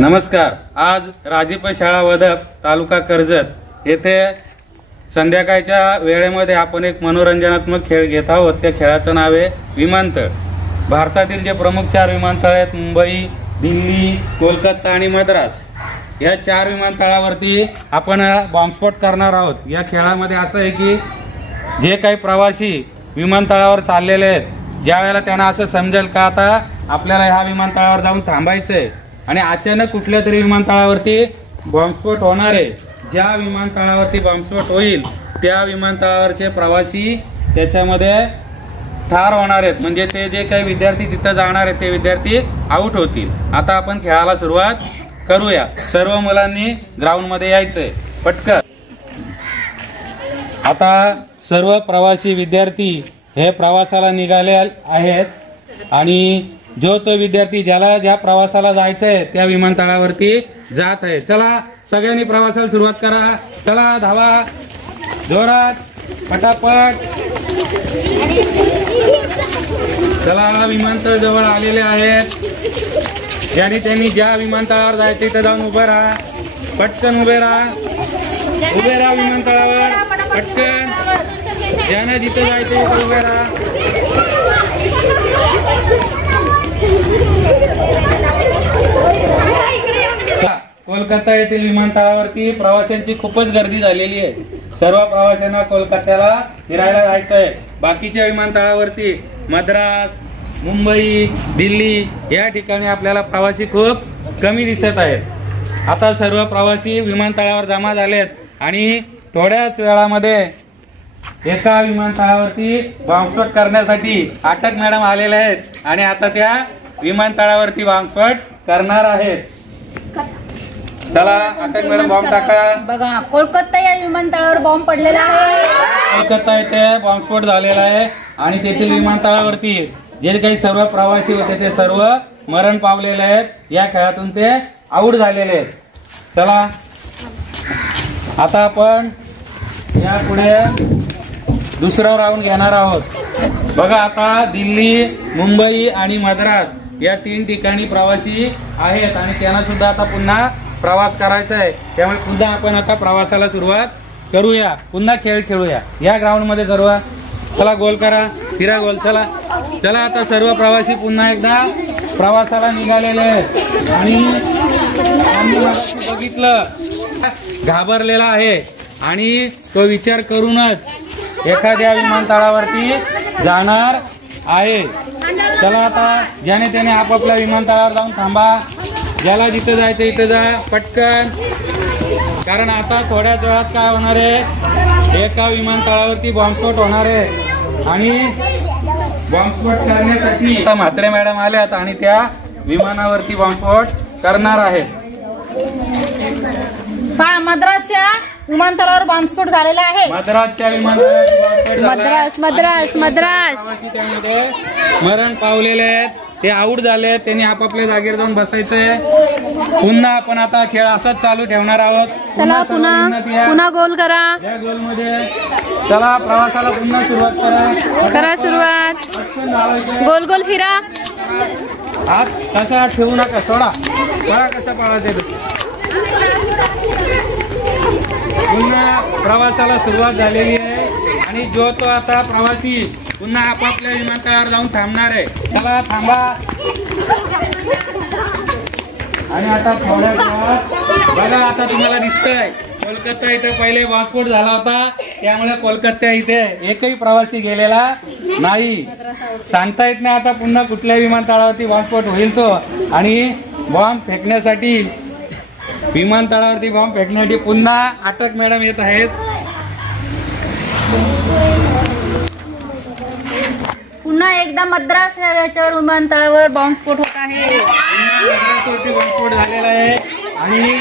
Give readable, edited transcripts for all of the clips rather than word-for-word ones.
नमस्कार। आज राजीप शाळा वदप तालुका कर्जत येथे संध्याकाळच्या वेळेमध्ये आपण एक मनोरंजनात्मक खेळ घेत आहोत। त्या खेळाचं नाव आहे विमानतळ। भारतातील जे प्रमुख 4 विमानतळ आहेत मुंबई, दिल्ली, कोलकाता आणि मद्रास, या 4 विमानतळावरती आपण बॉम्बस्फोट करणार आहोत। या खेळामध्ये असं आहे की जे काही प्रवासी विमानतळावर चाललेले आहेत, ज्या वेळेला त्यांना असं समजेल का आता आपल्याला ह्या विमानतळावर जाऊन थांबायचं आहे आणि अचानक कुठल्या तरी विमानतळावरती बॉम्बस्फोट होणार आहे, ज्या विमानतळावरती बॉम्बस्फोट होईल त्या विमानतळावरचे प्रवासी त्याच्यामध्ये ठार होणार आहेत, म्हणजे ते जे काही विद्यार्थी तिथं जाणार आहेत ते विद्यार्थी आउट होतील। आता आपण खेळाला सुरुवात करूया। सर्व मुलांनी ग्राउंड मध्ये यायचंय पटकन। आता सर्व प्रवासी विद्यार्थी हे प्रवासाला निघाले आहेत आणि जो तो विद्यार्थी ज्याला ज्या प्रवासाला जायचंय त्या विमानतळावरती जात आहे। चला सगळ्यांनी प्रवासाला सुरुवात करा। चला धावा जोरात पटापट। चला विमानतळ जवळ आलेले आहेत। ज्यांनी त्यांनी ज्या विमानतळावर जायचं तिथे जाऊन उभं राहा, पटकन उभे राहा, उभे राहा विमानतळावर पटकन। ज्यांना जिथे जायचं तिथे उभे राहा। कोलकाता येथील विमानतळावरती प्रवाशांची खूपच गर्दी झालेली आहे। सर्व प्रवाशांना कोलकात्याला फिरायला जायचं आहे। बाकीच्या विमानतळावरती मद्रास, मुंबई, दिल्ली या ठिकाणी आपल्याला प्रवासी खूप कमी दिसत आहेत। आता सर्व प्रवासी विमानतळावर जमा झालेत आणि थोड्याच वेळामध्ये एका विमानतळावरती बॉम्बस्फोट करण्यासाठी अटक मॅडम आलेले आहेत आणि आता त्या विमानतळावरती बॉम्बस्फोट करणार आहेत। चला अटक मॅडम बॉम्ब टाका। बघा कोलकाता या विमानतळावर बॉम्ब पडलेला आहे। कोलकाता येथे बॉम्बस्फोट झालेला आहे आणि तेथील विमानतळावरती जे काही सर्व प्रवासी होते ते सर्व मरण पावलेले आहेत। या खेळातून ते आउट झालेले आहेत। चला आता आपण यापुढे दुसरा राऊंड घेणार आहोत। बघा आता दिल्ली, मुंबई आणि मद्रास या 3 ठिकाणी प्रवासी आहेत आणि त्यांना सुद्धा आता पुन्हा प्रवास करायचा आहे। त्यामुळे पुन्हा आपण आता प्रवासाला सुरुवात करूया, पुन्हा खेळ खेळूया। या ग्राउंड मध्ये सर्व चला गोल करा, फिरा गोल। चला चला आता सर्व प्रवासी पुन्हा एकदा प्रवासाला निघालेले आहेत आणि आम्ही बघितलं घाबरलेला आहे आणि तो विचार करूनच एखाद्या विमानतळावरती जाणार आहे। चला आता ज्याने त्याने आपापल्या विमानतळावर जाऊन थांबा। ज्याला जिथे जायचं इथे जा पटकन, कारण आता थोड्याच वेळात काय होणार आहे, एका विमानतळावरती बॉम्बस्फोट होणार आहे आणि बॉम्बस्फोट करण्यासाठी आता म्हात्रे मॅडम आल्यात आणि त्या विमानावरती बॉम्बस्फोट करणार आहेत। मद्रासच्या विमानतळावर बॉम्बस्फोट झालेला आहे। मद्रासच्या विमानतळावर मद्रास त्यामध्ये मरण पावलेले आहेत, ते आउट झाले। त्यांनी आपापल्या जागेवर जाऊन बसायचंय। पुन्हा आपण आता खेळ असाच चालू ठेवणार आहोत। चला पुन्हा गोल करा। या गोल मध्ये चला प्रवासाला पुन्हा सुरुवात करा सुरुवात। गोल गोल फिरा। हात कसा ठेवू नका, सोडा बघा कसं पाळायचं। पुन्हा प्रवासाला सुरुवात झालेली आहे आणि जो तो आता प्रवासी पुन्हा आपापल्या विमानतळावर जाऊन थांबणार आहे। चला थांबा आणि आता थोड्या वेळात बघा आता तुम्हाला दिसतंय कोलकाता इथे पहिले बॉम्बस्फोट झाला होता, त्यामुळे कोलकाता इथे एकही प्रवासी गेलेला नाही। सांगता येत नाही आता पुन्हा कुठल्या विमानतळावरती बॉम्बस्फोट होईल तो, आणि बॉम्ब फेकण्यासाठी विमानतळावरती बॉम्ब फेकण्यासाठी पुन्हा अटक मॅडम येत आहेत। पुन्हा एकदा मद्रास याच्यावर विमानतळावर बॉम्बस्फोट होत आहे। मद्रासवरती बॉम्बस्फोट झालेला आहे आणि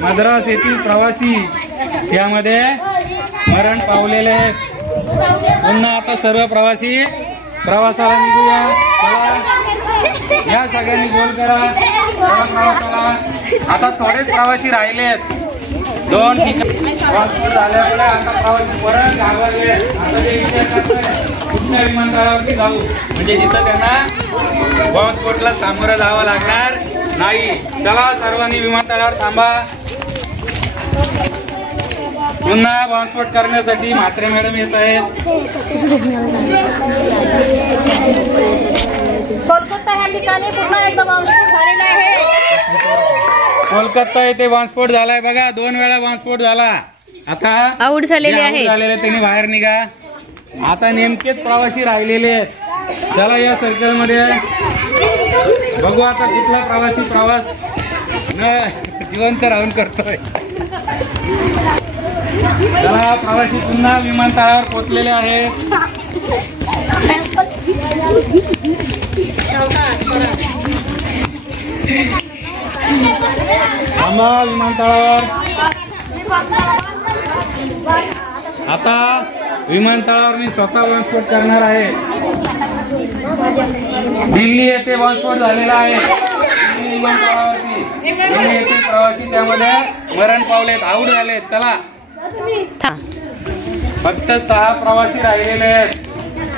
मद्रास येथील प्रवासी त्यामध्ये मरण पावलेले आहेत। पुन्हा आता सर्व प्रवासी प्रवासाला निघूया। चला या सगळ्यांनी गोल करा प्रवासाला। आता थोडेच प्रवासी राहिले आहेत, 2 ठिकाणी बॉम्बस्फोट झाल्यामुळे आता प्रवासी परत घाबरले। आता ते विचार करताय कुठल्या विमानतळावरती जाऊ, म्हणजे जिथं त्यांना बॉम्बस्फोटला सामोरं जावं लागणार नाही. चला सर्वांनी विमानतळावर थांबा. पुन्हा बॉम्बस्फोट करण्यासाठी म्हात्रे मॅडम येत आहेत. कोलकाता या ठिकाणी पुन्हा एकदा बॉम्बस्फोट झालेला आहे. कोलकाता येथे बॉम्बस्फोट झालाय बघा. 2 वेळा बॉम्बस्फोट झाला. आता आऊट झालेले आहे. त्यांनी बाहेर निघा. आता नेमकेच प्रवासी राहिलेले आहेत. चला या सर्कल मध्ये बघू आता कुठला प्रवासी प्रवास जिवंत राहून करतोय. चला प्रवासी पुन्हा विमानतळावर पोहोचलेले आहेत. थांबा विमानतळावर. आता विमानतळावर मी स्वतः बॉम्बस्फोट करणार आहे. दिल्ली येथे बॉम्बस्फोट झालेला आहे. दिल्ली विमानतळावरती दिल्ली येथील प्रवासी त्यामध्ये मरण पावलेत, आऊट झालेत. चला फक्त 6 प्रवासी राहिलेले आहेत.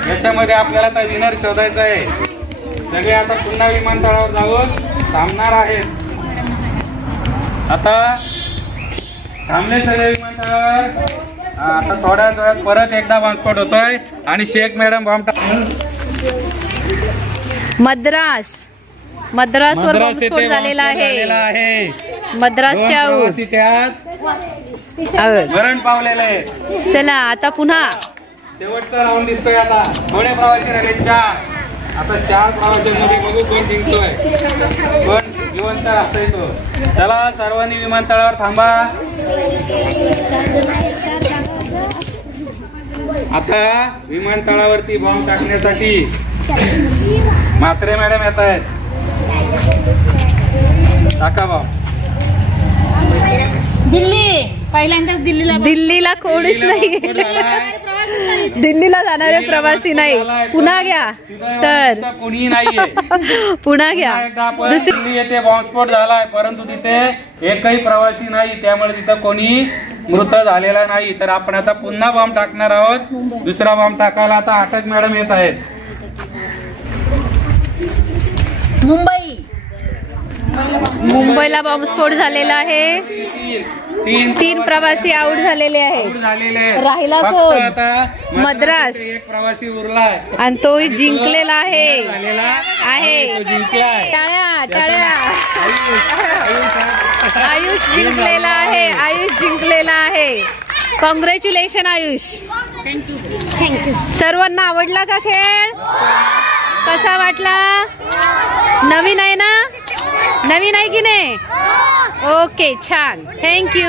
याच्यामध्ये आपल्याला आता विनर शोधायचं आहे. सगळे आता पुन्हा विमानतळावर जाऊन थांबणार आहेत. आता थांबले सगळे विमानतळावर. आता थोड्याच वेळात परत एकदा बॉम्बस्फोट होतोय आणि शेख मॅडम बॉम्ब मद्रासवर बॉम्बस्फोट झालेला आहे. मद्रासच्या त्यात मरण पावलेलं आहे. चला आता पुन्हा शेवटचा राऊंड दिसतोय. आता थोडे प्रवासी राहिले 4. आता 4 प्रवाशांमध्ये बघू कोण जिंकतोय, कोण जिवंत राहतोय तो. चला सर्वांनी विमानतळावर थांबा. आता विमानतळावरती बॉम्ब टाकण्यासाठी म्हात्रे मॅडम येत आहेत. टाका बॉम्ब. पहिल्यांदाच दिल्लीला कोणीच नाही. दिल्लीला जाणारे प्रवासी नाही. पुन्हा घ्या सर, कोणी नाहीये. पुन्हा घ्या. दिल्ली येथे बॉम्बस्फोट झालाय परंतु तिथे एकही प्रवासी नाही. त्यामुळे तिथं कोणी मृत झालेला नाही. तर आपण आता पुन्हा बॉम्ब टाकणार आहोत. दुसरा बॉम्ब टाकायला आता अटक मॅडम येत आहेत. मुंबईला बॉम्बस्फोट झालेला आहे. 3 प्रवासी आऊट झालेले आहेत. राहिला कोण? आता मद्रास. एक प्रवासी उरलाय आणि तो जिंकलेला आहे. जिंकलाय. टाळ्या टाळ्या. आयुष जिंकलेला आहे. आयुष जिंकलेला आहे. कॉंग्रॅच्युलेशन आयुष. थँक्यू. सर्वांना आवडला का खेळ? कसा वाटला? नवीन आहे ना? नवीन आहे की नाही? ओके छान. थँक्यू.